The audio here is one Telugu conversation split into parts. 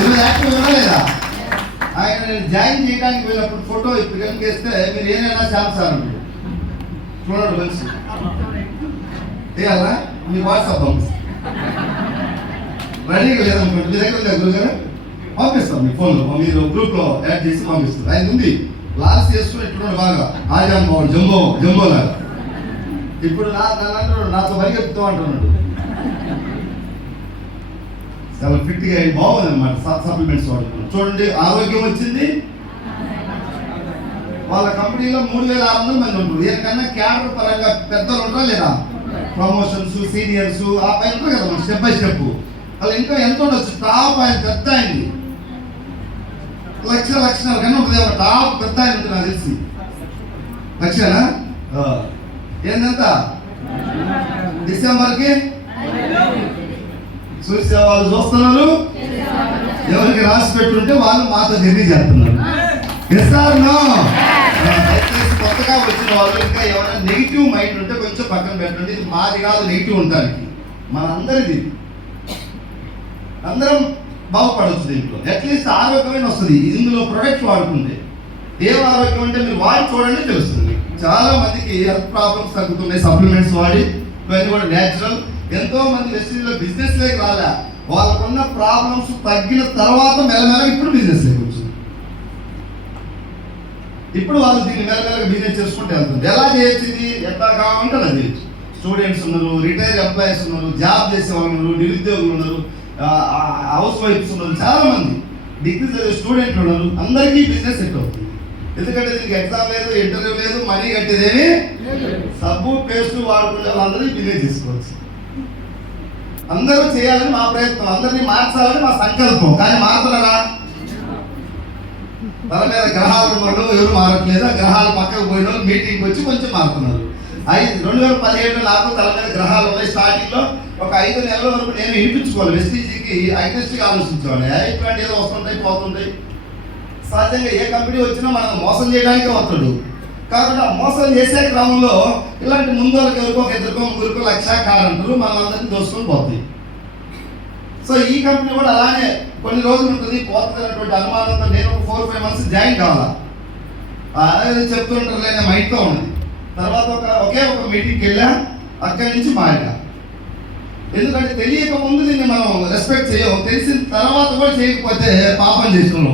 ఈరోజు యాక్టివ్ ఉన్నా ఆయన నేను జాయిన్ చేయడానికి వెళ్ళినప్పుడు ఫోటో ఇప్పుడు కనుక వేస్తే మీరు ఏదైనా చాలా సార్ చూడండి మనిషి వేయాలా మీ వాట్సాప్ పంపిస్తాను రెడీగా లేదనుకోండి మీ దగ్గర ఉందా గురుగారు? పంపిస్తాం మీ ఫోన్లో మీరు గ్రూప్లో యాడ్ చేసి పంపిస్తారు ఆయన ఉంది. లాస్ట్ చేసుకుని ఇట్లా బాగా. ఆజాం బాబు జంబో జంబో లాగా ఇప్పుడు నా నన్ను నాతో పరిగెత్తుతూ అంటున్నాడు. చాలా ఫిట్గా అయ్యి బాగుందన్నమాట. సప్లిమెంట్స్ వాడుకున్నాం చూడండి ఆరోగ్యం వచ్చింది. వాళ్ళ కంపెనీలో మూడు వేల ఆరు వందల మంది ఉంటారు దీనికన్నా క్యాడర్ పరంగా పెద్దలు ఉంటారా లేదా? ప్రమోషన్స్ సీనియర్స్ ఆ పైన ఉంటారు కదా మన స్టెప్ బై స్టెప్. అలా ఇంకా ఎంత ఉండొచ్చు? టాప్ ఆయన పెద్ద అయింది లక్ష లక్షణాల కన్నా ఉంటుంది ఒక టాప్ పెద్ద ఆయన ఉంటుంది నాకు తెలిసి. లక్షనా? ఆ. డిసెంబర్కి? చూసే వాళ్ళు చూస్తున్నారు. ఎవరికి రాసి పెట్టుంటే వాళ్ళు మాతో తెలియజేస్తున్నారు చేస్తున్నారు. నో. దయచేసి కొత్తగా వచ్చిన వాళ్ళు ఇంకా ఎవరైనా నెగిటివ్ మైండ్ ఉంటే కొంచెం పక్కన పెట్టండి. ఇది మాది కాదు నెగిటివ్ ఉండడానికి. మనందరిది. అందరం బాగుపడవచ్చు దీంట్లో. అట్లీస్ట్ ఆరోగ్యమైన వస్తుంది. ఇందులో ప్రొడక్ట్ వాడుకుంటే. ఏం ఆరోగ్యం అంటే మీరు వాడి చూడండి తెలుస్తుంది. చాలా మందికి హెల్త్ ప్రాబ్లమ్స్ తగ్గుతున్నాయి. సప్లిమెంట్స్ వాడి ఇవన్నీ కూడా నేచురల్ ఎంతో మంది వెస్టీజ్లో బిజినెస్ లేక రాలే. వాళ్ళకున్న ప్రాబ్లమ్స్ తగ్గిన తర్వాత మెల్లమెల్ల ఇప్పుడు బిజినెస్ లేక వచ్చింది ఇప్పుడు వాళ్ళు దీన్ని మెల్లమెల్లగా బిజినెస్ చేసుకుంటే వెళ్తుంది ఎలా చేయొచ్చు ఇది? ఎట్లా కావాలంటే అలా చేయొచ్చు స్టూడెంట్స్ ఉన్నారు రిటైర్ ఎంప్లాయీస్ ఉన్నారు జాబ్ చేసే వాళ్ళు ఉన్నారు నిరుద్యోగులు ఉన్నారు హౌస్ వైఫ్స్ ఉన్నారు చాలా మంది డిగ్రీ చదివే స్టూడెంట్లు ఉన్నారు. అందరికీ బిజినెస్ సెట్ అవుతుంది. ఎందుకంటే దీనికి ఎగ్జామ్ లేదు ఇంటర్వ్యూ లేదు మనీ కట్టేదేమి సబ్బు పేస్ట్ వాడుకునే వాళ్ళందరినీ బిజినెస్ చేసుకోవచ్చు. అందరూ చేయాలని మా ప్రయత్నం. అందరినీ మార్చాలని మా సంకల్పం. కానీ మారుతున్నారా తల మీద గ్రహాలు ఉండడం ఎవరు మారట్లేదు? ఆ గ్రహాలు పక్కకు పోయిన వాళ్ళు మీటింగ్కి వచ్చి కొంచెం మారుతున్నారు. ఐదు రెండు వేల పదిహేడు నాకు తల మీద గ్రహాలు ఉన్నాయి. స్టార్టింగ్లో ఒక ఐదు నెలల వరకు నేను వినిపించుకోవాలి. వెస్టీజీకి ఐనెస్ట్గా ఆలోచించేవాడిని ఇట్లాంటి ఏదో వస్తుంటాయి పోతుంటాయి. సహజంగా ఏ కంపెనీ వచ్చినా మనం మోసం చేయడానికే వస్తాడు. కాబట్టి ఆ మోసం చేసే క్రమంలో ఇలాంటి ముందు వాళ్ళకి ఎవరికో ఒక ఇద్దరికో ముగ్గురికో లక్ష కారంటారు. దోసుకొని పోతాయి. సో ఈ కంపెనీ కూడా అలానే కొన్ని రోజులు ఉంటుంది పోతుంది అనుమానంతో నేను ఒక ఫోర్ ఫైవ్ మంత్స్ జాయిన్ కావాలా? అదే చెప్తుంటారు లేదా మైండ్తో ఉంది. తర్వాత ఒక ఒకే ఒక మీటింగ్కి వెళ్ళా అక్కడి నుంచి మారా ఎందుకంటే తెలియక ముందు దీన్ని మనం రెస్పెక్ట్ చేయము. తెలిసిన తర్వాత కూడా చేయకపోతే పాపం చేసిన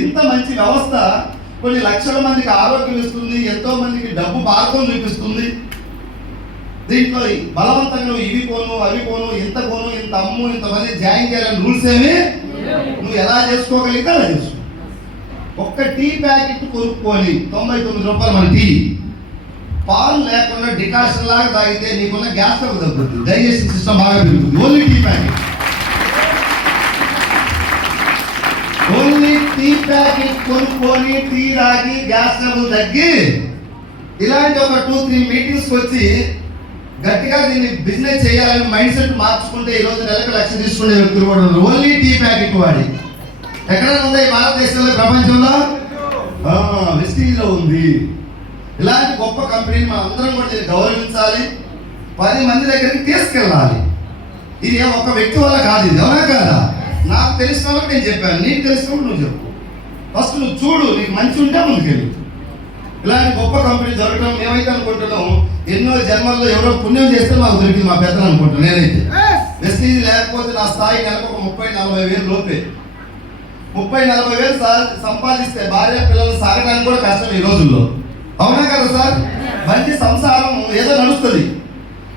ఇంత మంచి వ్యవస్థ కొన్ని లక్షల మందికి ఆరోగ్యం ఇస్తుంది ఎంతో మందికి డబ్బు మార్గం చూపిస్తుంది. దీంట్లో బలవంతంగా నువ్వు ఇవి పోను అవి పోను ఇంత పోను ఇంత అమ్ము ఇంతమంది జాయిన్ చేయాలని రూల్స్ ఏమి? నువ్వు ఎలా చేసుకోగలిగితే అలా చేసుకో. ఒక్క టీ ప్యాకెట్ కొనుక్కొని తొంభై తొమ్మిది రూపాయలు మన టీ. పాలు లేకుండా డికాషన్ లాగా తాగితే నీకున్న గ్యాస్ ట్రబుల్ తగ్గుతుంది. డైజెషన్ సిస్టమ్ బాగా పెరుగుతుంది. Only tea packet. Only tea packet కొనుక్కొని టీ తాగి గ్యాస్ ట్రబుల్ తగ్గి ఇలాంటి ఒక టూ త్రీ మీటింగ్స్కి వచ్చి గట్టిగా దీన్ని బిజినెస్ చేయాలని మైండ్ సెట్ మార్చుకుంటే ఈ రోజు నెలకు లక్ష తీసుకునే వ్యక్తులు కూడా ఓన్లీ టీ ప్యాకెట్ వాడి. ఎక్కడ ఉంది భారతదేశంలో ప్రపంచంలో? వెస్టీజ్లో ఉంది. ఇలాంటి గొప్ప కంపెనీని మనం అందరం కూడా గౌరవించాలి. పది మంది దగ్గరికి తీసుకెళ్ళాలి. ఇది ఒక వ్యక్తి వల్ల కాదు ఇది అవునా కాదా? నాకు తెలిసిన వాళ్ళకి నేను చెప్పాను. నీకు తెలిసినప్పుడు నువ్వు చెప్పు. ఫస్ట్ నువ్వు చూడు నీకు మంచి ఉంటే ముందుకెళ్ళు. ఇలాంటి గొప్ప కంపెనీ దొరకడం మేమైతే అనుకుంటున్నాం ఎన్నో జన్మల్లో ఎవరో పుణ్యం చేస్తే మాకు దొరికింది మా పెద్దలు అనుకుంటున్నాను నేనైతే. వెస్టీజ్ లేకపోతే నా స్థాయి నెలకు ఒక ముప్పై నలభై వేలు లోపే. ముప్పై నలభై వేలు సంపాదిస్తే భార్య పిల్లలు సాగడానికి కూడా కష్టం ఈ రోజుల్లో. అవునా కదా సార్? మంచి సంసారం ఏదో నడుస్తుంది.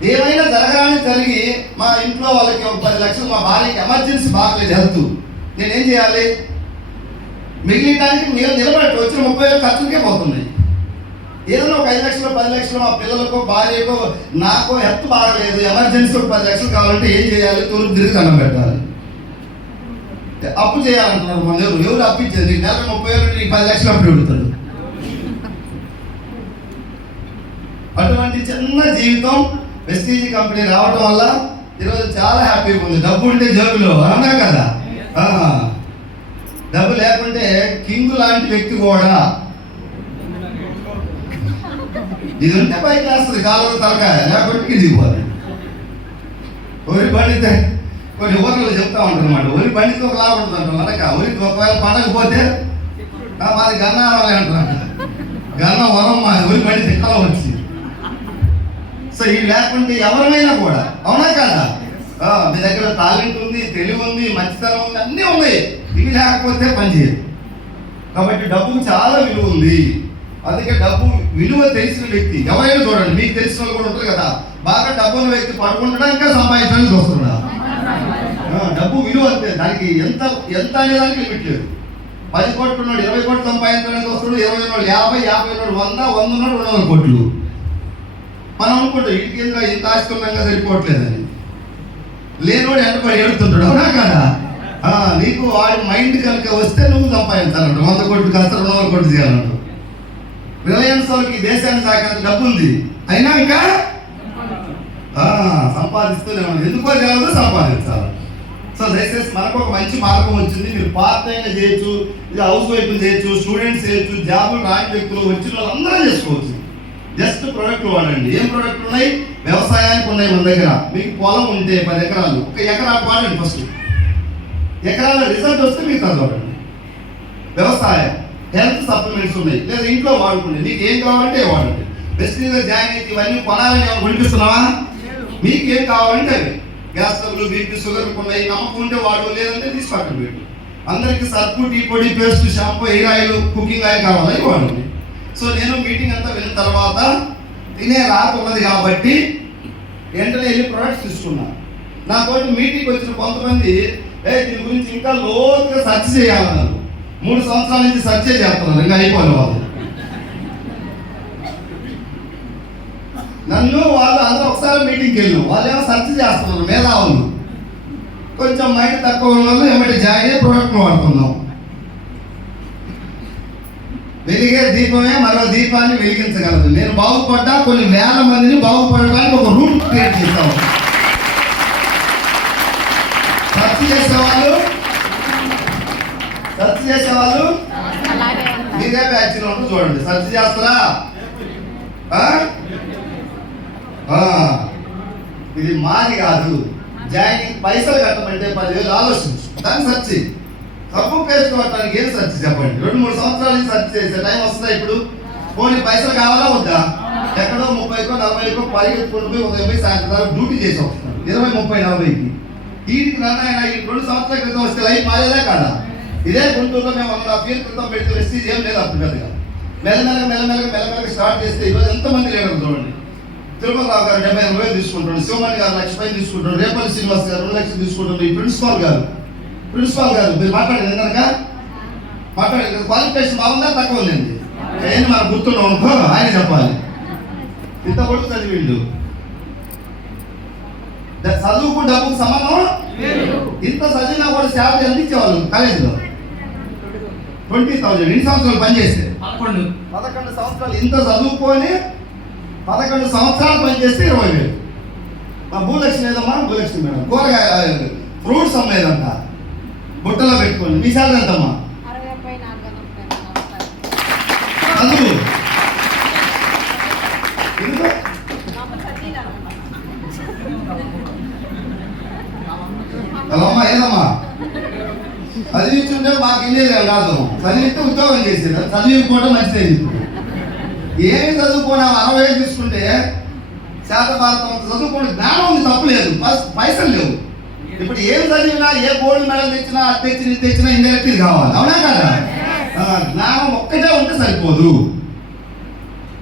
ఏమైనా జరగాలని జరిగి మా ఇంట్లో వాళ్ళకి ఒక పది లక్షలు మా భార్యకి ఎమర్జెన్సీ బాగలేదు హెల్త్. నేనేం చేయాలి? మిగిలిటానికి నేను నిలబడట్టు వచ్చిన ముప్పై వేలు ఖర్చులకే పోతుంది ఏదైనా ఒక ఐదు లక్షలు పది లక్షలు మా పిల్లలకో భార్యకో నాకో హెల్త్ బాగలేదు ఎమర్జెన్సీ ఒక పది లక్షలు కావాలంటే ఏం చేయాలి? తూర్పు తిరిగి దండం పెట్టాలి. అప్పు చేయాలంటున్నారు మన ఎవరు? ఎవరు అప్పు ఇచ్చేది? నీకు ముప్పై వేలు నీకు పది లక్షలు అప్పు పెడతాడు అటువంటి చిన్న జీవితం వెస్టీజీ కంపెనీ రావటం వల్ల ఈరోజు చాలా హ్యాపీగా ఉంది. డబ్బు ఉంటే జేబులో అవునా కదా? డబ్బు లేకుంటే కింగ్ లాంటి వ్యక్తి కూడా ఇది ఉంటే పైకి వేస్తుంది కాలువ తలకాయ. లేకుంటే ఇది పోదు ఒరి పండితే కొన్ని ఊర్లలో చెప్తా ఉంటారన్నమాట ఒరి పండితే ఒక లాభం ఉంటుంది అంటారు. అనక ఒరి ఒకవేళ పండకపోతే మాది గన్నారాలే అంటారు గన్న వరం మా ఒరి పండితే ఇక్కడ వచ్చి. సో ఇవి లేకుంటే ఎవరినైనా కూడా. అవునా కదా? మీ దగ్గర టాలెంట్ ఉంది తెలివి ఉంది మంచితనం ఉంది అన్నీ ఉన్నాయి. ఇవి లేకపోతే పని చేయదు కాబట్టి డబ్బుకు చాలా విలువ ఉంది. అందుకే డబ్బు విలువ తెలిసిన వ్యక్తి ఎవరైనా చూడండి మీకు తెలిసిన వాళ్ళు కూడా ఉంటారు కదా. బాగా డబ్బు ఉన్న వ్యక్తి పడుకుంటాడా ఇంకా సంపాదించడానికి చూస్తున్నా డబ్బు విలువ అంతే. దానికి ఎంత ఎంత అనే దానికి లిమిట్ లేదు. పది కోట్లు ఉన్నాడు ఇరవై కోట్లు సంపాదించడానికి వస్తున్నాడు ఇరవై ఉన్నాడు యాభై యాభై ఉన్నాడు వంద వంద ఉన్నాడు రెండు వందల కోట్లు. మనం అనుకుంటాం ఇంటికి ఎందుకు ఇంత ఆశకున్నాక సరిపోవట్లేదని. లేనోడు ఎంటపడి ఏడుతుంటాడు అవునా కదా? నీకు వాడి మైండ్ కనుక వస్తే నువ్వు సంపాదించాలంట. వంద కోట్లు కాస్త రెండు వందల కోట్లు చేయాలంట రిలయన్స్ వాళ్ళకి దేశాన్ని తాకంత డబ్బు ఉంది అయినా ఇంకా? సంపాదిస్తూనే ఉన్నాం ఎందుకో తెలియదు సంపాదించాలి. సో దయచేసి మనకు ఒక మంచి మార్గం వచ్చింది. మీరు పార్ట్ టైంగా చేయొచ్చు ఇది హౌస్ వైఫ్ చేయొచ్చు స్టూడెంట్స్ చేయొచ్చు జాబులు రాని వ్యక్తులు వచ్చిన వాళ్ళు అందరూ చేసుకోవచ్చు. జస్ట్ ప్రొడక్ట్లు వాడండి. ఏం ప్రొడక్ట్లు ఉన్నాయి? వ్యవసాయానికి ఉన్నాయి మన దగ్గర. మీకు పొలం ఉంటే పది ఎకరాలు. ఒక ఎకరా వాడండి ఫస్ట్ ఎకరాల రిజల్ట్ వస్తే మీకు చదవండి వ్యవసాయం. హెల్త్ సప్లిమెంట్స్ ఉన్నాయి. లేదా ఇంట్లో వాడుకోండి నీకు ఏం కావాలంటే అవి వాడండి వెస్టీజ్లో జాయిన్ అయితే ఇవన్నీ కొనాలని ఏమైనా కొనిపిస్తున్నావా మీకు ఏం కావాలంటే అవి. గ్యాస్ స్టవ్లు బీపీ షుగర్ ఉన్నాయి. నమ్మకం ఉంటే వాడు లేదంటే తీసి పక్కన పెట్టు సర్పు టీ పొడి paste shampoo hair oil cooking oil కావాలని వాడండి. సో నేను మీటింగ్ అంతా వెళ్ళిన తర్వాత తినే రాత ఉన్నది కాబట్టి వెంటనే వెళ్ళి ప్రొడక్ట్స్ తీసుకున్నాను నాతోటి మీటింగ్ వచ్చిన కొంతమంది ఏ దీని గురించి ఇంకా లోతుగా సెర్చ్ చేయాలన్నారు. మూడు సంవత్సరాల నుంచి సర్చే చేస్తున్నారు ఇంకా అయిపోయిన వాళ్ళు. నన్ను వాళ్ళు అందరూ ఒకసారి మీటింగ్కి వెళ్ళాం వాళ్ళు ఏమో సర్చ్ చేస్తున్నారు మేధావులు. కొంచెం మైండ్ తక్కువ ఉన్న వాళ్ళు ఏమంటే జాయిన్ అయ్యి ప్రోడక్ట్ వాడుతున్నాం. వెలిగే దీపమే మరో దీపాన్ని వెలిగించగలదు. నేను బాగుపడ్డా కొన్ని వేల మందిని బాగుపడడానికి ఒక రూట్ క్రియేట్ చేస్తాం చేసే చేసేవాళ్ళు సెర్చ్ చేసేవాళ్ళు. మీరే బ్యాచ్ ఉంటూ చూడండి. సెర్చ్ చేస్తారా. ఇది మాది కాదు. జాయినింగ్ పైసలు కట్టమంటే పదివేలు ఆలోచించు. దాన్ని సెర్చ్ పేస్ట్ కొట్టడానికి ఏం సెర్చ్ చెప్పండి? రెండు మూడు సంవత్సరాల సెర్చ్ చేసే టైం వస్తుందా ఇప్పుడు? పోనీ పైసలు కావాలా వద్దా? ఎక్కడో ముప్పైకో నలభైకో పరిగెత్తుకుంటూ పోయి ఉదయం పోయి సాయంత్రం డ్యూటీ చేసి వస్తున్నాడు ఇరవై ముప్పై నలభైకి. వీటికి నాన్న ఈ రెండు సంవత్సరాల క్రితం వస్తే లైఫ్ మారేదా కాదా? ఇదే గుంటూరులో మేము వన్ హాఫ్ ఇయర్ క్రితం పెడితే వెస్టీజ్ ఏం లేదు అప్పుడు పెద్దగా మెల్లమెల్లగా మెల్లమెల్లగా మెల్లమెల్లగా స్టార్ట్ చేస్తే ఈరోజు ఎంతమంది లీడర్లు చూడండి. తిరుమలరావు గారు డెబ్బై ఎనభై వేలు తీసుకుంటాడు శివమణి గారు లక్ష పైన తీసుకుంటాడు రేపల్లి శ్రీనివాస్ గారు రెండు లక్షలు తీసుకుంటాడు ఈ ప్రిన్సిపాల్ గారు. ప్రిన్సిపాల్ గారు మీరు మాట్లాడేది కనుక మాట్లాడేది క్వాలిఫికేషన్ బాగుందా? తక్కువ ఉందండి. ఏంటి మనకు గుర్తున్నాం అనుకో ఆయన చెప్పాలి. ఇంత కొడుకు చదివిండు ద- చదువుకు డబ్బుకు సంబంధం? ఇంత చదివినా కూడా ఎంత ఇచ్చేవాళ్ళు కాలేజీలో. ట్వంటీ థౌజండ్ ఎన్ని సంవత్సరాలు పనిచేస్తే? పదకొండు. పదకొండు సంవత్సరాలు ఇంత చదువుకొని పదకొండు సంవత్సరాలు పనిచేస్తే ఇరవై వేలు. మా భూలక్ష్మి ఏదమ్మా? భూలక్ష్మి మేడం. కూరగాయ ఫ్రూట్స్ అమ్మేదంట. బుట్టలో పెట్టుకోండి. మీ శాలరీ ఎంతమ్మా అరవై పై నాలుగు వందల ముప్పై సంవత్సరాలు. చదువు ఎందుకు? లోపల సర్దీలు హలో అమ్మా ఏదమ్మా చదివించుంటే మాకు ఇండియా కాదు చదివిస్తే ఉద్యోగం చేసేది. చదివిపోవడం మంచిదే. ఇప్పుడు ఏమి చదువుకోనా అరవై తీసుకుంటే శాత భారతం అంత చదువుకోండి జ్ఞానం ఉంది తప్పులేదు పైస- పైసలు లేవు. ఇప్పుడు ఏం చదివినా ఏ గోల్డ్ మెడల్ తెచ్చినా అది తెచ్చిన ఇది తెచ్చినా ఇండైరెక్ట్ ఇది కావాలి. అవునా కదా? జ్ఞానం ఒక్కటే ఉంటే సరిపోదు.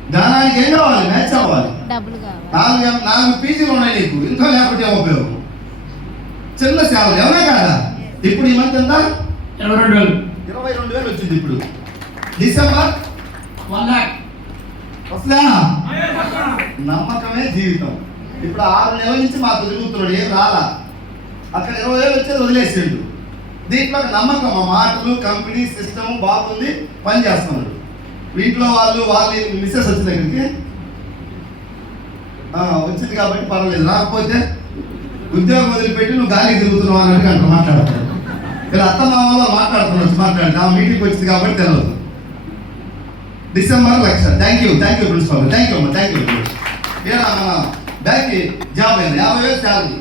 జ్ఞానానికి ఏం కావాలి? మ్యాచ్ అవ్వాలి నాలుగు నాలుగు పీజీలు ఉన్నాయి నీకు. ఇంకా లేకపోతే ఉపయోగం? చిన్న సేవలు ఎవరే కాదా? ఇప్పుడు ఈ మంత్ ఎంత? ఇరవై రెండు వేలు. ఇరవై రెండు వేలు వచ్చింది ఇప్పుడు. డిసెంబర్ వన్ లాక్ వస్తుందా నమ్మకమే జీవితం. ఇప్పుడు ఆరు నెలల నుంచి మాకు తిరుగుతున్నాడు ఏం రాలా? అక్కడ ఇరవై వేలు వచ్చేది వదిలేసిండు. దీంట్లో నమ్మకం మా మాటలు కంపెనీ సిస్టమ్ బాగుంది పని చేస్తున్నాడు. ఇంట్లో వాళ్ళు వాళ్ళు మిస్సెస్ వచ్చిన దగ్గరికి ఆ, వచ్చింది కాబట్టి పర్వాలేదు. రాకపోతే ఉద్యోగం వదిలిపెట్టి నువ్వు గాలికి తిరుగుతున్నావు అన్నట్టుగా అంట మాట్లాడతాడు. ఇలా అత్త మామలో మాట్లాడుతున్నాడు మాట్లాడి. ఆ మీటింగ్ వచ్చింది కాబట్టి తెలియదు December lakh thank you thank you principal thank you అమ్మా. థ్యాంక్ యూ ఇక్కడ మన బ్యాంక్కి జాబ్ అయింది యాభై వేలు శాలరీ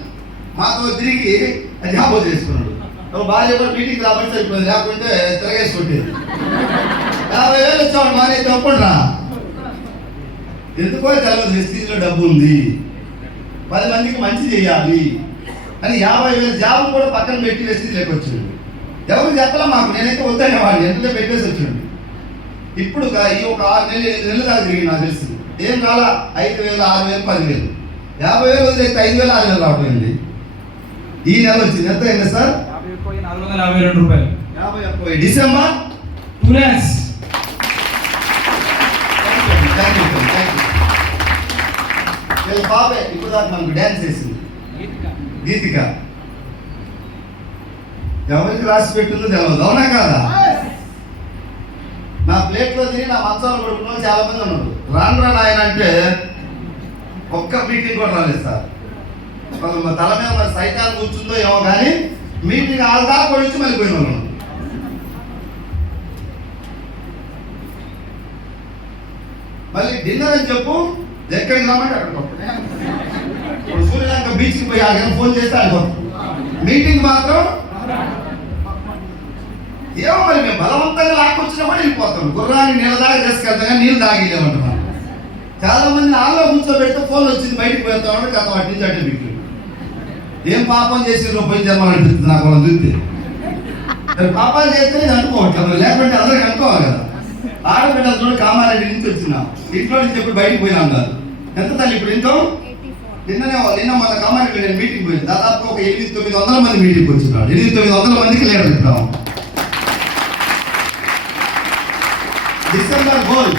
మాతో తిరిగి జాబ్ చేసుకున్నాడు నువ్వు భార్య కూడా మీటింగ్ రాబట్టి సరిపోయింది. లేకుంటే తిరగేసి యాభై వేలు వచ్చాడు మానే తప్పకుండా ఎందుకో తెలియదు వెస్టీజ్లో డబ్బు ఉంది. పది మందికి మంచి చేయాలి. అని యాభై వేలు జాబ్ కూడా పక్కన పెట్టి వేసి లేకొచ్చిండు ఎవరు చెప్పలే మాకు? నేనైతే వద్దనే వాడిని. ఎంత పెట్టేసి వచ్చిండు ఇప్పుడు ఈ ఒక ఆరు నెలలు ఎనిమిది నెలలు దాకా తిరిగి నాకు తెలిసి. ఏం కాలా? ఐదు వేలు ఆరు వేలు పది వేలు. యాభై వేలు వదిలేస్తే ఐదు వేలు ఆరు వేలు రావట్లేదు ఈ నెల వచ్చింది. ఎంత అయింది సార్? నాలుగు వందల యాభై రెండు రూపాయలు. యాభై ఒక్క డిసెంబర్? టూ ల్యాక్స్. వీళ్ళ పాపే ఇప్పుడు దాకా మనకు డ్యాన్స్ వేసింది. గీతిక. ఎవరికి రాసి పెట్టిందో తెలియదు అవునా కాదా? నా ప్లేట్లో తిని నా మంచాలు పడుకున్న చాలా మంది ఉన్నారు. రాను రాను ఆయన అంటే ఒక్క మీటింగ్ కూడా రాలేదు సార్. తల మీద మరి సైతాన్ కూర్చుందో ఏమో కానీ మీటింగ్ ఆల్ దాకా పొడిచి మళ్ళీ పోయిన వాళ్ళు మళ్ళీ డిన్నర్ అని చెప్పు ఎక్కడికి రమ్మంటే అక్కడికి వస్తాం. ఇప్పుడు సూర్యలంక బీచ్కి పోయి ఆగిన ఫోన్ చేస్తే అడిగో మీటింగ్ మాత్రం ఏమో మరి మేము బలవంతంగా లాక్కొచ్చినా కూడా వెళ్ళిపోతాం. గుర్రాన్ని నీళ్ళ దాకా తీసుకెళ్తాం నీళ్ళు తాగిలేమంటున్నాం చాలా మంది ఆలో కూర్చోబెడితే ఫోన్ వచ్చింది బయటికి పోతామని కథ వాటి నుంచి అడ్డు బిట్లు ఏం పాపం చేసి పోయి జన్మలు అనిపిస్తుంది నాకు వాళ్ళని చూస్తే. మరి పాపాలు చేస్తే ఇది అనుకోవట్లేదు మరి లేకుంటే అందరికి అనుకోవాలి కదా. ఆడబిడ్డలు చూడ కామారెడ్డి నుంచి వచ్చినాం. ఇంట్లో నుంచి చెప్పి బయటకు పోయినాం కాదు ఎంత తల్లి ఇప్పుడు? ఇంట్లో నిన్ననే నిన్న మన కామారెడ్డి నేను మీటింగ్ పోయింది దాదాపు ఒక ఎనిమిది తొమ్మిది వందల మంది మీటింగ్ వచ్చినాడు ఎనిమిది తొమ్మిది వందల మందికి లీడర్ ఇస్తాం డిసెంబర్ గోల్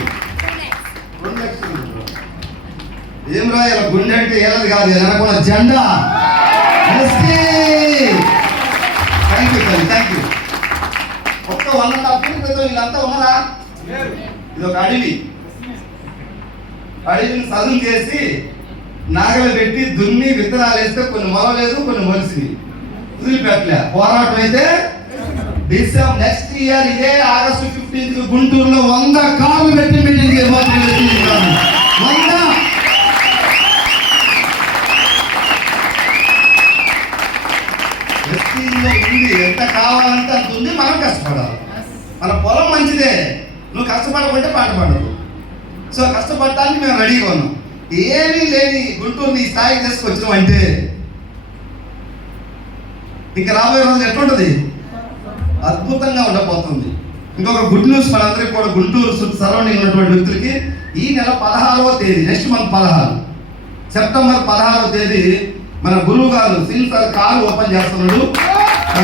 రెండు లక్షలు. ఏం రా ఇలా గుండె అంటే ఏలది కాదు వెనకున్న జెండా. Thank you sir thank you ఒక్క అండ్ హాఫ్ క్రితం వీళ్ళంతా ఉన్నారా? ఇది ఒక అడవి. అడవిని సదులు చేసి నాగలు పెట్టి దున్ని విత్తనాలు వేస్తే కొన్ని మొలలేదు కొన్ని మొలిసినాయి వదిలిపెట్టలే. పోరాటం అయితే డిసెంబర్ నెక్స్ట్ ఇయర్ ఇదే ఆగస్టు ఫిఫ్టీన్త్ గుంటూరులో వంద కార్లు పెట్టి మీటింగ్ వంద. ఉంది. ఎంత కావాలంటే అంత ఉంది మనం కష్టపడాలి. మన పొలం మంచిదే. నువ్వు కష్టపడకుంటే పాట పడదు. సో కష్టపడటానికి మేము రెడీగా ఉన్నాం. ఏమీ లేని గుంటూరుని ఈ స్థాయికి తీసుకొచ్చినాం అంటే ఇంకా రాబోయే రోజు ఎట్లుంటది? అద్భుతంగా ఉండబోతుంది. ఇంకొక గుడ్ న్యూస్ మనందరికీ కూడా గుంటూరు సరౌండింగ్ ఉన్నటువంటి వ్యక్తులకి ఈ నెల పదహారవ తేదీ నెక్స్ట్ మంత్ పదహారు. సెప్టెంబర్ పదహారవ తేదీ మన గురువు గారు సిన్ సార్ కారు ఓపెన్ చేస్తున్నాడు. ఆ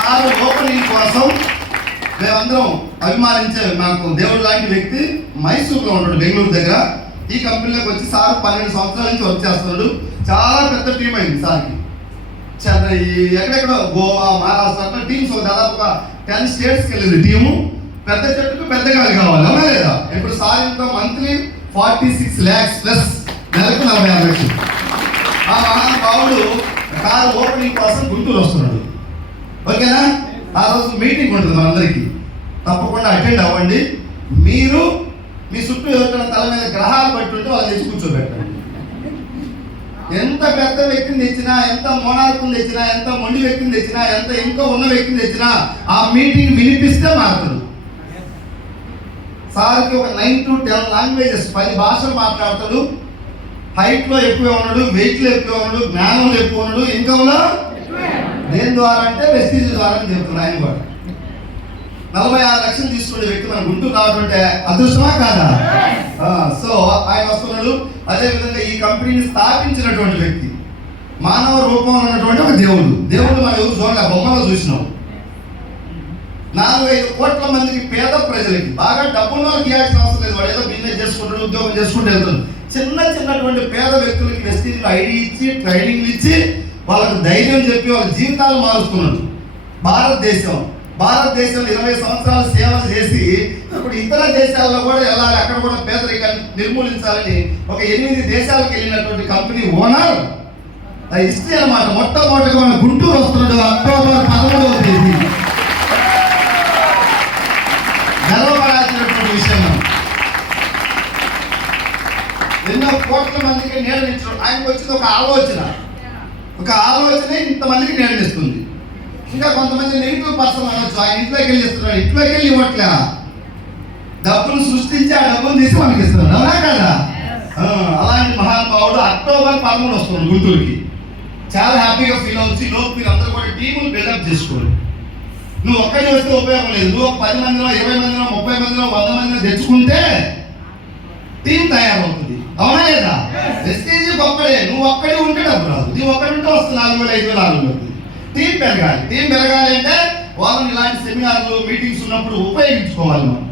కారు ఓపెనింగ్ కోసం మేమందరం అభిమానించే మాకు దేవుడు లాంటి వ్యక్తి మైసూర్లో ఉంటాడు బెంగళూరు దగ్గర. ఈ కంపెనీలోకి వచ్చి సార్ పన్నెండు సంవత్సరాల నుంచి వర్క్ చేస్తున్నాడు. చాలా పెద్ద టీం అయింది సార్కి. చెన్నై ఎక్కడెక్కడ గోవా మహారాష్ట్ర అట్లా టీమ్స్ దాదాపు టెన్ స్టేట్స్కి వెళ్ళింది టీము పెద్ద చెట్టుకు పెద్ద గాలి కావాలి అవునా లేదా? ఇప్పుడు సార్ ఇంకా monthly forty six lakhs plus నెలకు నలభై ఆరు లక్షలు. ఆ మహానుభావుడు కారు ఓపెనింగ్ కోసం గుంటూరు వస్తున్నాడు. ఓకేనా? ఆ రోజు మీటింగ్ ఉంటుంది మనందరికీ తప్పకుండా అటెండ్ అవ్వండి. మీరు మీ చుట్టూ ఎవరికైనా తల మీద గ్రహాలు పట్టి ఉంటే తెచ్చి కూర్చోబెట్టండి ఎంత పెద్ద వ్యక్తిని తెచ్చినా ఎంత మోనార్కుని తెచ్చినా ఎంత మొండి వ్యక్తిని తెచ్చినా ఎంత ఇంకా ఉన్న వ్యక్తిని తెచ్చినా ఆ మీటింగ్ వినిపిస్తే మారుతాడు సార్కి ఒక నైన్ టు టెన్ లాంగ్వేజెస్ పది భాషలు మాట్లాడతాడు. హైట్లో ఎక్కువ ఉన్నాడు వెయిట్లో ఎక్కువ ఉన్నాడు జ్ఞానంలో ఎక్కువ ఉన్నాడు ఉన్నా దేని ద్వారా అంటే వెస్టీజ్ ద్వారా అని చెప్తున్నాడు ఆయన కూడా. నలభై ఆరు లక్షలు తీసుకునే వ్యక్తి మన గుంటూరు రావడం అంటే అదృష్టమా కాదా? సో ఆయన వస్తున్నాడు. అదే విధంగా ఈ కంపెనీని స్థాపించినటువంటి వ్యక్తి మానవ రూపంలో ఉన్నటువంటి ఒక దేవుడు. దేవుడు మనం ఎవరు చూడలే బొమ్మలో చూసినాం. నాలుగు ఐదు కోట్ల మందికి పేద ప్రజలకి బాగా డబ్బున్న వాళ్ళకి ఇవ్వాల్సిన అవసరం లేదు. వాడు ఏదో బిజినెస్ చేసుకుంటాడు ఉద్యోగం చేసుకుంటూ వెళ్తాడు చిన్న చిన్నటువంటి పేద వ్యక్తులకి వెస్టీజ్లో ఐడి ఇచ్చి ట్రైనింగ్ ఇచ్చి వాళ్ళకు ధైర్యం చెప్పి వాళ్ళ జీవితాలు మారుస్తున్నాడు. భారతదేశం భారతదేశంలో ఇరవై సంవత్సరాలు సేవలు చేసి ఇప్పుడు ఇతర దేశాల్లో కూడా వెళ్ళాలి అక్కడ కూడా పేదరికాన్ని నిర్మూలించాలని ఒక ఎనిమిది దేశాలకు వెళ్ళినటువంటి కంపెనీ ఓనర్ హిస్టరీ అనమాట మొట్టమొదటిగా మన గుంటూరు వస్తున్నాడు. అక్టోబర్ పదమూడవ తేదీ. గర్వపడాల్సినటువంటి విషయం ఎన్నో కోట్ల మందికి అంటే నేర్పించడం ఆయనకు వచ్చింది ఒక ఆలోచన. ఒక ఆలోచన ఇంతమందికి నేర్పిస్తుంది ఇంకా కొంతమంది నెగిటివ్ పర్సన్ అనొచ్చు ఆయన ఇంట్లోకి వెళ్ళి ఇస్తున్నాడు ఇంట్లోకి వెళ్ళి ఇవ్వట్లే. డబ్బును సృష్టించి ఆ డబ్బును తీసి మనకి ఇస్తున్నాడు అవునా కదా? అలాంటి మహానుభావుడు అక్టోబర్ పదమూడు వస్తున్నాడు గుంటూరుకి. చాలా హ్యాపీగా ఫీల్ ఈ లోపు మీరు అందరూ కూడా టీములు బిల్డప్ చేసుకోండి. నువ్వు ఒక్కడే వస్తే ఉపయోగం లేదు. నువ్వు పది మందిలో ఇరవై మందిలో ముప్పై మందిలో వంద మందిలో తెచ్చుకుంటే టీం తయారవుతుంది. అవునా? లేదా వెస్టేజ్ ఒక్కడే. నువ్వు ఒక్కడే ఉంటే డబ్బు రాదు. నువ్వు ఒక్కడుంటే వస్తుంది నాలుగు వేల ఐదు వేల ఆరు వేలు టీం పెరగాలి. టీం పెరగాలి అంటే వాళ్ళని ఇలాంటి సెమినార్లు మీటింగ్స్ ఉన్నప్పుడు ఉపయోగించుకోవాలి మనం.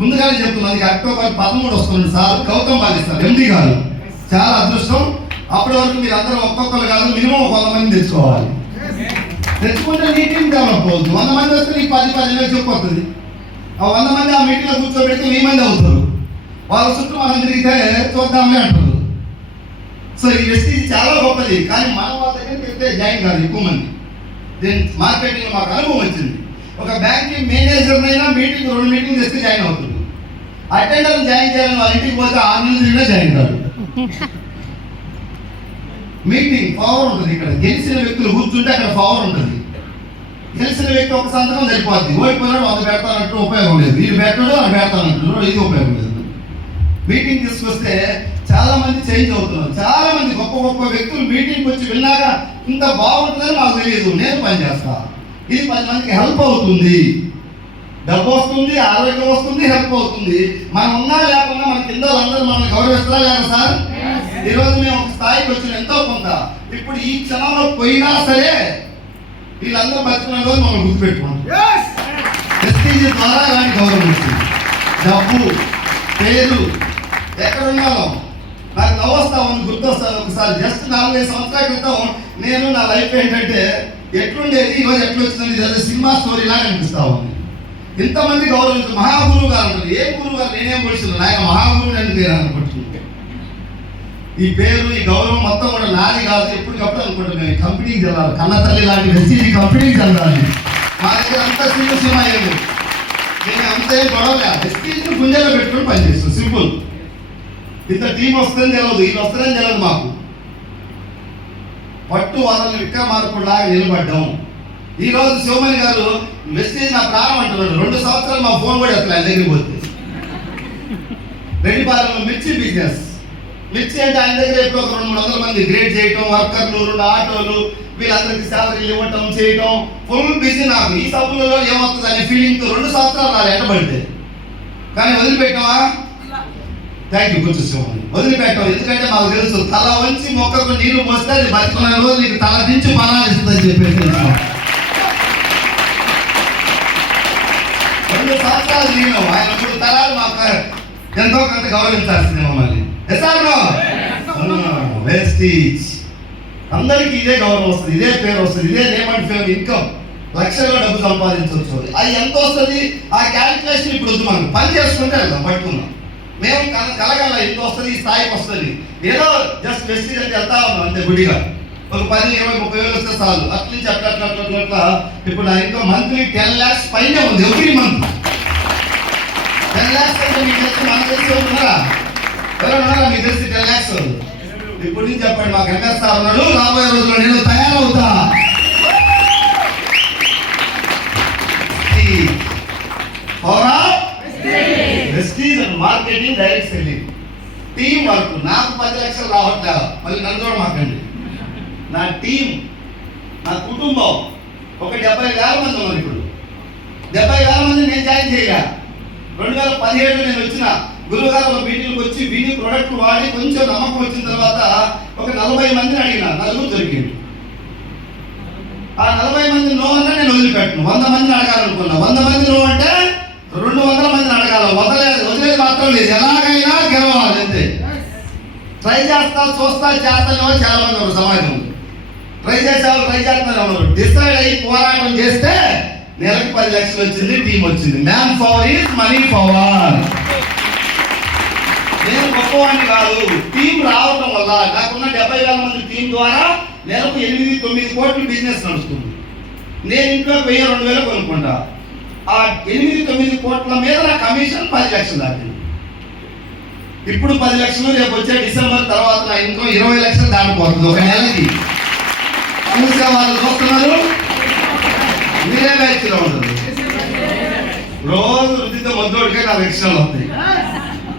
ముందుగానే చెప్తున్నాను అది అక్టోబర్ పదమూడు వస్తుంది సార్. గౌతమ్ పాలిస్తారు ఎండి గారు. చాలా అదృష్టం. అప్పటి వరకు మీరు అందరూ ఒక్కొక్కరు కాదు మినిమం ఒక వంద మంది తెచ్చుకోవాలి. తెచ్చుకుంటే నీ టీం డెవలప్ అవుతుంది. వంద మంది వస్తే నీకు పది పది వేలు చెప్పు వస్తుంది ఆ వంద మంది ఆ మీటింగ్లో కూర్చోబెడితే వెయ్యి మంది అవుతారు. వాళ్ళ చుట్టూ మనం తిరిగితే చూద్దాంలే అంటారు సో ఈ వ్యక్తి చాలా గొప్పది కానీ మన వాళ్ళ దగ్గరికి వెళ్తే జాయిన్ కాదు ఎక్కువ మంది. దీని మార్కెటింగ్ మాకు అనుభవం వచ్చింది. ఒక బ్యాంక్ మేనేజర్ అయినా మీటింగ్ రెండు మీటింగ్ చేస్తే జాయిన్ అవుతుంది. అటెండర్ జాయిన్ చేయాలని వాళ్ళ ఇంటికి పోతే ఆరు నెలలు తిరిగినా జాయిన్ కాదు. మీటింగ్ పవర్ ఉంటుంది ఇక్కడ. గెలిచిన వ్యక్తులు కూర్చుంటే అక్కడ పవర్ ఉంటుంది. గెలిచిన వ్యక్తి ఒక సంతకం సరిపోద్ది. ఓడిపోయినాడు వంద పెడతానంటూ ఉపయోగం లేదు. వీళ్ళు పెట్టడం అది పెడతానంటున్నారు. ఇది ఉపయోగం లేదు. మీటింగ్ తీసుకొస్తే చాలా మంది చేంజ్ అవుతున్నారు. చాలా మంది గొప్ప గొప్ప వ్యక్తులు మీటింగ్కి వచ్చి విన్నాక ఇంత బాగుంటుందని నాకు తెలియదు. నేను పనిచేస్తా ఇది పది మందికి హెల్ప్ అవుతుంది. డబ్బు వస్తుంది ఆరోగ్యం వస్తుంది హెల్ప్ అవుతుంది. మనం ఉన్నా లేకుండా మన కింద వాళ్ళందరూ మనల్ని గౌరవిస్తారా లేదా సార్? ఈరోజు మేము ఒక స్థాయికి వచ్చిన ఎంతో కొంత. ఇప్పుడు ఈ క్షణంలో పోయినా సరే వీళ్ళందరూ బతికిన రోజు మమ్మల్ని గుర్తుపెట్టుకుంటాం ప్రెస్టీజ్ ద్వారా ఇలాంటి గౌరవం డబ్బు పేరు ఎక్కడ ఉన్నాలో నాకు నవ్వొస్తా ఉంది గుర్తొస్తాను ఒకసారి జస్ట్ నాలుగైదు సంవత్సరాల క్రితం నేను నా లైఫ్ ఏంటంటే ఎట్లుండేది ఈరోజు ఎట్లా వచ్చింది సినిమా స్టోరీ లాగా అనిపిస్తా ఉంది. ఇంతమంది గౌరవించు మహాగురువు గారు అంటారు ఏ గురువు గారు? నేనేం పొడిచిన ఆయన మహాగురువు ఎందుకు నేను అనుకుంటున్నాను ఈ పేరు ఈ గౌరవం మొత్తం కూడా నాది కాదు. ఎప్పటికప్పుడు అనుకుంటున్నాను కంపెనీకి వెళ్ళాలి కన్న తల్లి లాంటి వ్యక్తి ఈ కంపెనీకి వెళ్ళాలి మా దగ్గర అంతా సింపుల్ సినిమా అయ్యేది నేను అంతే గొడవలే ఎస్టీని గుండెలో పెట్టుకుని పనిచేస్తాను. సింపుల్. ఇంత టీం వస్తుందని తెలియదు వీళ్ళు వస్తుందని తెలియదు మాకు. పట్టు వదలని విక్రమార్కుడిలాగా నిలబడ్డాం. ఈ రోజు శివమణి గారు మెసేజ్ నా ప్రాణం అంటున్నాడు రెండు సంవత్సరాలు మా ఫోన్ కూడా ఎత్తలే ఆయన దగ్గరికి పోతే. రెడ్డిపాలెంలో మిర్చి బిజినెస్ మిర్చి అంటే ఆయన దగ్గర ఎప్పుడు ఒక రెండు మూడు వందల మంది గ్రేడ్ చేయటం వర్కర్లు రెండు ఆటోలు వీళ్ళందరికీ శాలరీలు ఇవ్వటం చేయటం. ఫుల్ బిజీ నాకు. ఈ సభలలో ఏమవుతుంది అనే ఫీలింగ్తో రెండు సంవత్సరాలు నాది ఎంటబడితే కానీ వదిలిపెట్టావా? థ్యాంక్ యూ కొంచెం శివమణి వదిలిపెట్టావు ఎందుకంటే మాకు తెలుసు తల వంచి మొక్కకు నీరు పోస్తే అది బతుకున్న రోజు నీకు తల దించి పనాలిస్తుందని చెప్పేసి తెలుసు. రెండు సంవత్సరాలు నేను ఆయన మూడు తరాలు మాకు ఎంతో కొంత గౌరవించాల్సింది మమ్మల్ని. ఎసార్నో వెస్టీజ్ ah, అందరికీ ఇదే గౌరవం వస్తుంది ఇదే పేరు వస్తుంది ఇదే నేమ్ అండ్ ఫేమ్ ఇన్కమ్ లక్షల్లో డబ్బు సంపాదించవచ్చు. అది ఎంత వస్తుంది? ఆ క్యాలిక్యులేషన్ ఇప్పుడు వద్దు మనం పని చేసుకుంటే వెళ్దాం పట్టుకుందాం. మేము కల కలగల ఎంత వస్తుంది ఈ స్థాయికి వస్తుంది. ఏదో జస్ట్ వెస్టీజ్ అంటే వెళ్తా ఉన్నాం అంతే గుడిగా ఒక పది ఇరవై ముప్పై వేలు వస్తే చాలు. అట్ల నుంచి అట్లా అట్లా అట్లా అట్లా ఇప్పుడు నా ఇంకా మంత్లీ టెన్ ల్యాక్స్ పైన ఉంది ఎవ్రీ మంత్ టెన్ ల్యాక్స్ అంటే మీకు తెలిసి మనకు తెలిసి ఉన్నారా ఎవరు ఉన్నారా మీకు తెలిసి టెన్ ల్యాక్స్ ఇప్పుడు నుంచి చెప్పండి మాకు ఎంఎస్ సార్ ఉన్నాడు రాబోయే రోజుల్లో నేను తయారవుతా. అవునా Prestige and marketing direct selling team work నాకు పది లక్షలు రావట్లే? మళ్ళీ నన్ను చూడమాకండి. నా టీం నా కుటుంబం ఒక డెబ్బై వేల మంది ఉన్నారు ఇప్పుడు. డెబ్బై వేల మంది నేను జాయిన్ చేయగా రెండు వేల పదిహేడు నేను వచ్చిన గురువుగారు ఒక మీటింగ్కి వచ్చి వీటి ప్రొడక్ట్ వాడి కొంచెం నమ్మకం వచ్చిన తర్వాత ఒక నలభై మందిని అడిగిన. నలుగురు దొరికింది ఆ నలభై మంది నో అన్నా నేను వదిలిపెట్టను. వంద మందిని అడగాలనుకున్నా. వంద మంది నో అంటే రెండు వందల మందిని అడగాల వదలేదు వదిలేదు మాత్రం లేదు. ఎలాగైనా గెలవాలి అంతే. ట్రై చేస్తా చూస్తా చేస్తానేమో చాలా మంది ఉన్నారు సమాజం ట్రై చేసేవాళ్ళు ట్రై చేస్తున్నారు ఉన్నారు. డిసైడ్ అయ్యి పోరాటం చేస్తే నెలకు పది లక్షలు వచ్చింది టీం వచ్చింది. Man power is money power. నేను గొప్పవాడిని కాదు. టీం రావటం వల్ల నాకున్న డెబ్బై వేల మంది టీం ద్వారా నెలకు ఎనిమిది తొమ్మిది కోట్లు బిజినెస్ నడుస్తుంది. నేను ఇంట్లో వెయ్యి రెండు వేలు కొనుక్కుంటా. ఆ ఎనిమిది తొమ్మిది కోట్ల మీద నా కమిషన్ పది లక్షలు దాటింది. ఇప్పుడు పది లక్షలు రేపు వచ్చే డిసెంబర్ తర్వాత నా ఇన్కమ్ ఇరవై లక్షలు దాటిపోతుంది ఒక నెలకి. చూసే వాళ్ళు చూస్తున్నారు. మీరే బ్యాచ్లో ఉంటుంది రోజు రుచితో మొద్దోడికే నా లక్షలు వస్తాయి.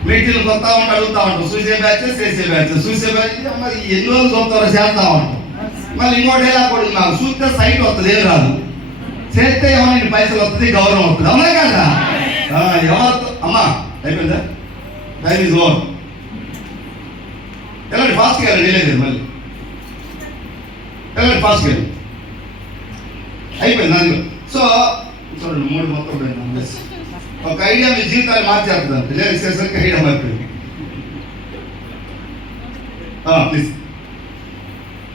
మీటింగ్లు కొత్త ఉంటే అడుగుతా ఉంటాం చూసే బ్యాచ్ చేసే బ్యాచ్ చూసే బ్యాచ్ మరి ఎన్ని రోజులు చూస్తారో చేస్తా ఉంటాం. మళ్ళీ ఇంకోటి ఎలా కూడా నాకు? చూస్తే సైట్ వస్తుంది ఏం రాదు. చేస్తే ఏమైనా పైసలు వస్తుంది గౌరవం వస్తుంది. అవునా కదా? ఆ, ఎవరితో అమ్మా అయిపోయిందా? టైం ఇస్ ఓవర్ వెళ్ళండి ఫాస్ట్గా వెళ్ళండి లేదు మళ్ళీ. వెళ్ళండి ఫాస్ట్గా వెళ్ళండి. అయిపోయింది అందులో. సో చూడండి మూడు మొత్తం. ఒక ఐడియా మీ జీవితాన్ని మార్చేస్తుంది పిల్లలు చేసరికి ఐడియా మారిపోయింది. ప్లీజ్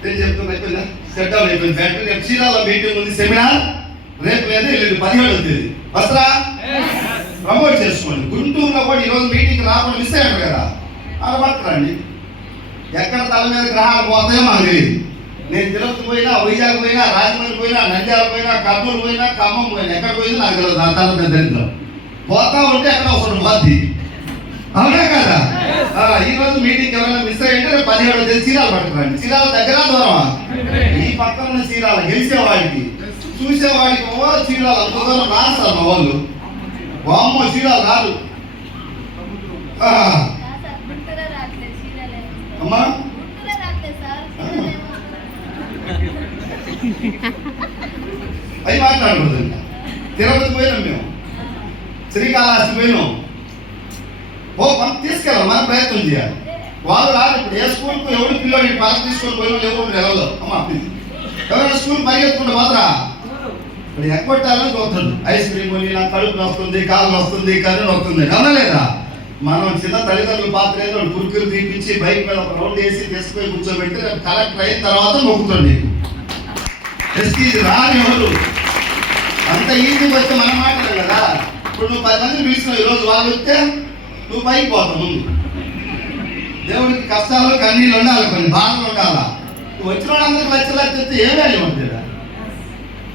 ఏం చెప్తుంది అయిపోయిందా? సెట్ డౌన్ అయిపోయింది. రేపు చీరాల మీటింగ్ ఉంది సెమినార్ రేపు లేదా ఎల్లుండి పదిహేడు తేదీ. వస్త్రా ప్రమోట్ చేసుకోండి. గుంటూరులో కూడా ఈరోజు మీటింగ్ రాకుండా మిస్ అయ్యాడు కదా. అలవాటురండి ఎక్కడ తల మీద గ్రహాలు పోతాయో మాకు తెలియదు. నేను తిరుపతి పోయినా వైజాగ్ పోయినా రాజమండ్రి పోయినా నంద్యాల పోయినా కర్నూలు పోయినా ఖమ్మం పోయినా ఎక్కడ పోయినా నాకు తెలియదు. నా తల మీద దరిద్రం. పోతా ఉంటే అక్కడ ఒకటి పోద్ది? అవునా కదా? ఆ, ఈ రోజు మీటింగ్ ఎవరైనా మిస్ అయ్యంటే రేపు పదిహేడు తేదీ చీరాలు పట్టుకురండి చీరాల దగ్గర దూరమా? ఈ పక్కన ఉన్న చీరాల గెలిచేవాడికి చూసేవాడికి ఓ చీరాలు అంత దూరం రాదు సార్ మా వాళ్ళు. వామ్మో చీరాలు రాదు. అమ్మా. అవి మాట్లాడకూడదు తిరుపతి పోయినాం మేము. శ్రీకాళహస్తి పోయినాం. ఓ మనం తీసుకెళ్ళాలి మన ప్రయత్నం చేయాలి. వాళ్ళు రాదు ఇప్పుడు. ఏ స్కూల్కు ఎవరు పిల్లలు పాస్ తీసుకొని పోయిన ఎవరు నెలలో అమ్మా ఎవరైనా స్కూల్ పరిగెత్తుకుంటే మాత్రం ఇప్పుడు ఎక్కొట్టాలని చూస్తుంది ఐస్ క్రీమ్ కొని నాకు కడుపు వస్తుంది కాలు వస్తుంది కర్రీ వస్తుంది కదలేదా మనం చిన్న తల్లిదండ్రుల పాత్ర ఏదో కురుకులు తీపించి బైక్ మీద ఒక రౌండ్ వేసి తీసుకుపోయి కూర్చోబెట్టి రేపు కలెక్టర్ అయిన తర్వాత మొక్కుతుంది ప్రెస్టీజ్ రాని ఎవరు అంత ఈజీ వస్తే మనం మాట్లాడదు కదా. ఇప్పుడు నువ్వు పది మంది పిలుస్తున్నావు ఈరోజు వాళ్ళు వస్తే నువ్వు పైకి పోతావు ముందు. దేవుడికి కష్టాలు కన్నీళ్ళు ఉండాలి కొన్ని బాధలు ఉండాలా? నువ్వు వచ్చిన వాళ్ళందరికీ లక్ష లక్ష వస్తే ఏం వాల్యూ ఉంటుంది?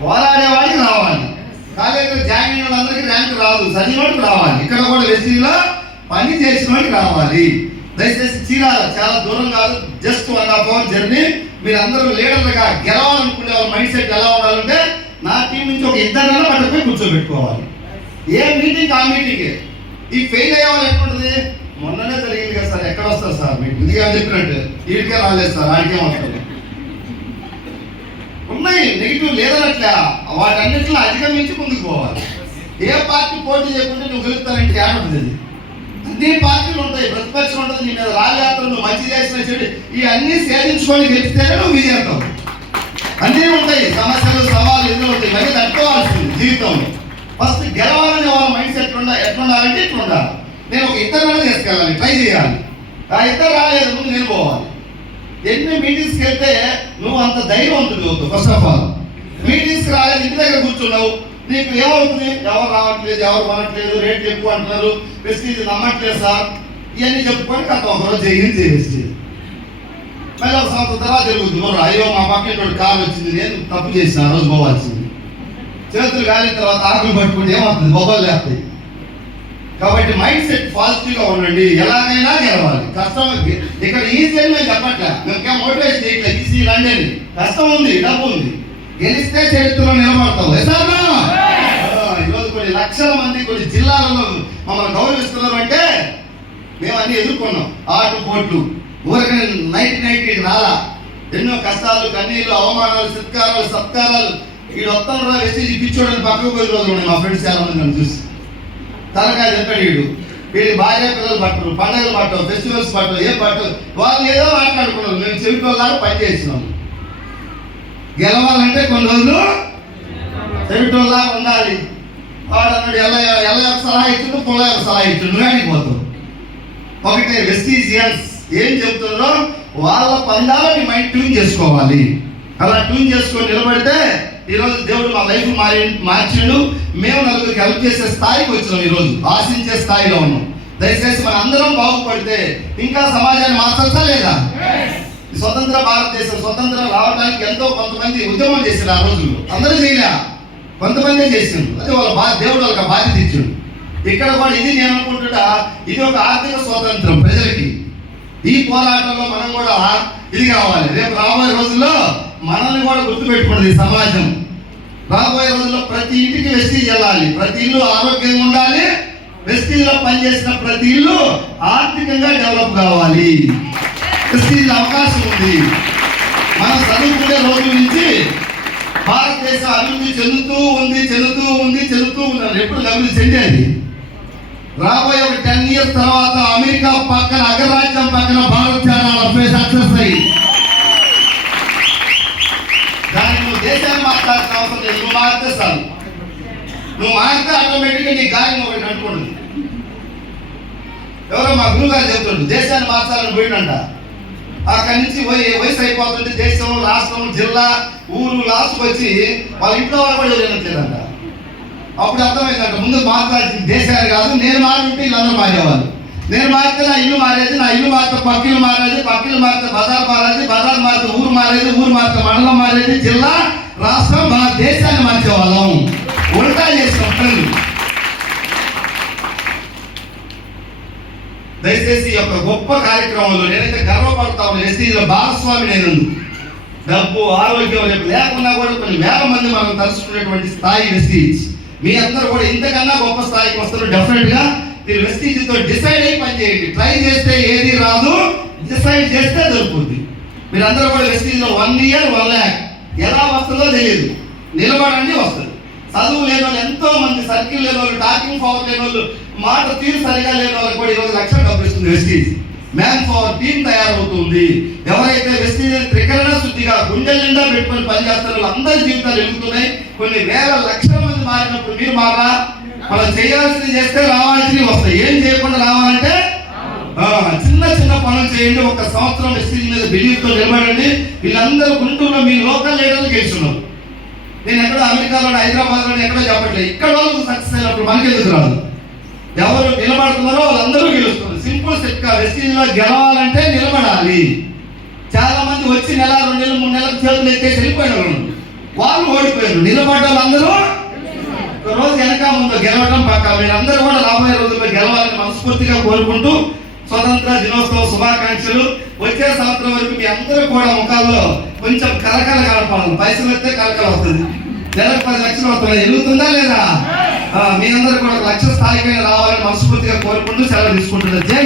పోరాడేవాడికి రావాలి. కాలేజీలో జాయిన్ అయిన వాళ్ళందరికీ ర్యాంక్ రాదు. చదివినోడికి రావాలి. ఇక్కడ కూడా వెస్టీలో పని చేసిన వాడికి రావాలి. దయచేసి చీరాల చాలా దూరం కాదు. Just one half hour journey మీరు అందరూ లీడర్లుగా గెలవాలనుకునే వాళ్ళ మైండ్ సెట్ ఎలా ఉండాలంటే నా టీం నుంచి ఒక ఇద్దరు పట్టుకుని కూర్చోబెట్టుకోవాలి. ఏ మీటింగ్ ఆ మీటింగే ఈ ఫెయిల్ అయ్యే వాళ్ళు ఎట్లుంటుంది మొన్ననే జరిగింది కదా సార్. ఎక్కడ వస్తారు సార్? మీకు ఇదిగా చెప్పినట్టు. వీడికే రాలేదు సార్. ఆడికే వస్తుంది ఉన్నాయి నెగిటివ్ లేదనట్లే వాటన్నిటిలో అధిగమించి ముందుకు పోవాలి. ఏ పార్టీ పోటీ చేయకుంటే నువ్వు గెలుపుతానంటే ఏడుంటుంది అది అన్ని పార్టీలు ఉంటాయి ప్రతిపక్షం ఉంటుంది నీ మీద రాజయాత్ర నువ్వు మంచి చేసిన చెడు. ఈ అన్ని సేధించుకొని గెలిస్తేనే నువ్వు విజేతావు అన్నీ ఉంటాయి సమస్యలు సవాళ్ళు ఎదురవుతాయి ఇవన్నీ తట్టుకోవాల్సింది జీవితంలో. ఫస్ట్ గెలవాలనే వాళ్ళ మైండ్ సెట్ ఉండాలి ఎట్లుండాలంటే ఇట్లుండాలి. నేను ఒక ఇద్దరు తీసుకెళ్ళాలి ట్రై చేయాలి. ఆ ఇద్దరు రాలేదు ముందు నేను పోవాలి. ఎన్ని మీటింగ్స్కి వెళ్తే నువ్వు అంత ధైర్యవంతుడు అవుతావు ఫస్ట్ ఆఫ్ ఆల్ మీటింగ్స్కి రాలేదు ఇంటి దగ్గర కూర్చున్నావు. నీకు ఏమవుతుంది? ఎవరు రావట్లేదు ఎవరు కొనట్లేదు రేట్లు ఎక్కువ అంటున్నారు ప్రెస్టీజ్ నమ్మట్లేదు సార్. ఇవన్నీ చెప్పుకొని కథ ఒకరోజు జరిగింది చేసి మళ్ళీ ఒక సంవత్సరం తర్వాత జరుగుతుంది మరి అయ్యో మా పక్కన కారు వచ్చింది నేను తప్పు చేసిన ఆ రోజు పోవాల్సింది. చేతులు కాలిన తర్వాత ఆకులు పట్టుకుంటే ఏమవుతుంది? బొబ్బలు లేస్తాయి. కాబట్టి మైండ్ సెట్ పాజిటివ్గా ఉండండి. ఎలాగైనా గెలవాలి. కష్టం ఇక్కడ ఈజీ అని మేము చెప్పట్లే. మేము మోటివేషన్ ఇట్లా ఈజీ రండి అని. కష్టం ఉంది డబ్బు ఉంది. గెలిస్తే చరిత్రలో నిలబడతాం. ఎసారా? ఈరోజు కొన్ని లక్షల మంది కొన్ని జిల్లాలలో మమ్మల్ని గౌరవిస్తున్నారు అంటే మేము అన్ని ఎదుర్కొన్నాం. ఆటు పోట్లు ఊరికి నైట్ నైట్ రాలా. ఎన్నో కష్టాలు కన్నీళ్ళు అవమానాలు సత్కారాలు సత్కారాలు. ఈ వస్తాను రా వేసి పిచ్చోడని పక్కకు పోయిన రోజులు ఉన్నాయి మా ఫ్రెండ్స్ చాలా మంది నన్ను చూసి. తలకాయ చెప్పాడు వీడు. వీడి భార్య పిల్లలు పట్టరు పండుగలు పట్టరు ఫెస్టివల్స్ పట్టరు ఏం పట్టరు వాళ్ళు ఏదో మాట్లాడుకున్నారు. మేము చెవిటోళ్ళగా పని చేసినాం. గెలవాలంటే కొన్ని రోజులు చెవిటోళ్ళ ఉండాలి. వాడు అన్నాడు ఎలా ఎలా సలహా ఇచ్చిండు పొల సలహా ఇచ్చిండు కానీ పోతాం ఒకటే వెస్టీజియన్స్ ఏం చెప్తున్నారో వాళ్ళ పందాలని మైండ్ ట్యూన్ చేసుకోవాలి. అలా ట్యూన్ చేసుకొని నిలబడితే ఈరోజు దేవుడు మా లైఫ్ మారి మార్చిండు మేము నలుగురికి హెల్ప్ చేసే స్థాయికి వచ్చినాం ఈరోజు ఆశించే స్థాయిలో ఉన్నాం. దయచేసి మన అందరం బాగుపడితే ఇంకా సమాజాన్ని మార్చచ్చా లేదా స్వతంత్ర భారతదేశం స్వతంత్రం రావడానికి ఎంతో కొంతమంది ఉద్యమం చేశారు ఆ రోజుల్లో అందరూ చేయలే. కొంతమంది చేసిండు అదే వాళ్ళ బా దేవుడు వాళ్ళకి బాధ్యత ఇచ్చిండు. ఇక్కడ కూడా ఇది నేను అనుకుంటున్నా ఇది ఒక ఆర్థిక స్వాతంత్రం ప్రజలకి. ఈ పోరాటంలో మనం కూడా ఇది కావాలి. రేపు రాబోయే రోజుల్లో మనల్ని కూడా గుర్తుపెట్టుకున్నది సమాజం. రాబోయే రోజుల్లో ప్రతి ఇంటికి వెస్టీజ్ వెళ్ళాలి. ప్రతి ఇల్లు ఆరోగ్యంగా ఉండాలి. వెస్టీజ్లో పనిచేసిన ప్రతి ఇల్లు ఆర్థికంగా డెవలప్ కావాలి. వెస్టీజ్ అవకాశం ఉంది. మనం చదువుకునే రోజు నుంచి భారతదేశం అభివృద్ధి చెందుతూ ఉంది చెందుతూ ఉంది చెందుతూ ఉన్నారు ఎప్పుడు అభివృద్ధి చెందేది రాబోయే ఒక టెన్ ఇయర్స్ తర్వాత అమెరికా పక్కన అగ్రరాజ్యం పక్కన భారత్ చాలా సక్సెస్ అయ్యి దానికి నువ్వు దేశాన్ని మాట్లాడాల్సిన అవసరం లేదు. నువ్వు మారితే చాలు నువ్వు మారితే ఆటోమేటిక్గా నీ గాయం ఒకటి అనుకోండి ఎవరో మా గురువు గారు చెప్తుండ్రు దేశాన్ని మార్చాలని పోయినంట అక్కడి నుంచి పోయి వయసు అయిపోతుంటే దేశం రాష్ట్రం జిల్లా ఊరు లాస్ట్ వచ్చి వాళ్ళ ఇంట్లో వాళ్ళు కూడా వినట్లేదంట అప్పుడు అర్థమైందంట ముందు మార్చాల్సింది దేశాన్ని కాదు నేను మారుంటే వీళ్ళందరూ మారేవాళ్ళు. నేను మారితే నా ఇల్లు మారేది నా ఇల్లు మారితే పక్కిల్లు మారేది పక్కిల్లు మారితే బజార్ మారేది బజార్ మారితే ఊరు మారేది ఊరు మారితే మండలం మారేది జిల్లా రాష్ట్రం మన దేశాన్ని మార్చేవాళ్ళం ఉల్టా చేసిన పనులు దయచేసి ఈ యొక్క గొప్ప కార్యక్రమంలో నేనైతే గర్వపడతా ఉన్నాను ఎస్టీలో భాగస్వామి నేను డబ్బు ఆరోగ్యం రేపు లేకున్నా కూడా కొన్ని వేల మంది మనం తలుచుకునేటువంటి స్థాయి వెస్టీజ్. మీ అందరూ కూడా ఇంతకన్నా గొప్ప స్థాయికి వస్తారు డెఫినెట్గా మీరు వెస్టీజ్తో డిసైడ్ అయి పని చేయండి. ట్రై చేస్తే ఏది రాదు డిసైడ్ చేస్తే దొరుకుతుంది మీరందరూ కూడా వెస్టీజ్లో వన్ ఇయర్ వన్ ల్యాక్. ఎలా వస్తుందో తెలియదు. నిలబడండి వస్తుంది. చదువు లేని వాళ్ళు ఎంతో మంది సర్కిల్ లేని వాళ్ళు టాకింగ్ పవర్ లేని వాళ్ళు మాట తీరు సరిగా లేని వాళ్ళకి కూడా ఈరోజు లక్షలు డబ్బులు ఇస్తుంది వెస్టీజ్ మ్యాన్ పవర్ టీం తయారవుతుంది. ఎవరైతే వెస్టీజ్ త్రికరణ శుద్ధిగా గుండెల నిండా పెట్టుకొని పనిచేస్తారో అందరి జీవితాలు ఎదుగుతున్నాయి. కొన్ని వేల లక్షల మంది మారినప్పుడు మీరు మారా మనం చేయాల్సింది చేస్తే రావాల్సినవి వస్తాయి. ఏం చేయకుండా రావాలంటే చిన్న చిన్న పనులు చేయండి. ఒక సంవత్సరం వెస్టీజ్ మీద బిలీవ్తో నిలబడండి. వీళ్ళందరూ గుంటూరులో మీ లోకల్ లీడర్లు గెలుచున్నారు నేను ఎక్కడో అమెరికాలో హైదరాబాద్లో ఎక్కడో చెప్పట్లేదు ఇక్కడ వాళ్ళు సక్సెస్ అయినప్పుడు మనకి ఎందుకు రాదు? ఎవరు నిలబడుతున్నారో వాళ్ళందరూ గెలుస్తున్నారు. సింపుల్ సెట్ వెస్టీజ్ గెలవాలంటే నిలబడాలి. చాలా మంది వచ్చి నెల రెండు నెలలు మూడు నెలల చేతులు ఎత్తేసి వెళ్ళిపోయిన వాళ్ళు ఓడిపోయారు. నిలబడ్డ వాళ్ళందరూ ఒక రోజు వెనక ముందు గెలవడం పక్క. అందరూ కూడా రాబోయే రోజుల్లో గెలవాలని మనస్ఫూర్తిగా కోరుకుంటూ స్వతంత్ర దినోత్సవ శుభాకాంక్షలు. వచ్చే సంవత్సరం వరకు మీ అందరూ కూడా ముఖాల్లో కొంచెం కలకల కలపాలి. పైసలు వస్తే కలకల వస్తుంది. నెలకు పది లక్షలు వస్తున్నాయి. ఎదుగుతుందా లేదా? మీ అందరూ కూడా లక్ష స్థాయికి రావాలని మనస్ఫూర్తిగా కోరుకుంటూ సెలవు తీసుకుంటున్నారు జై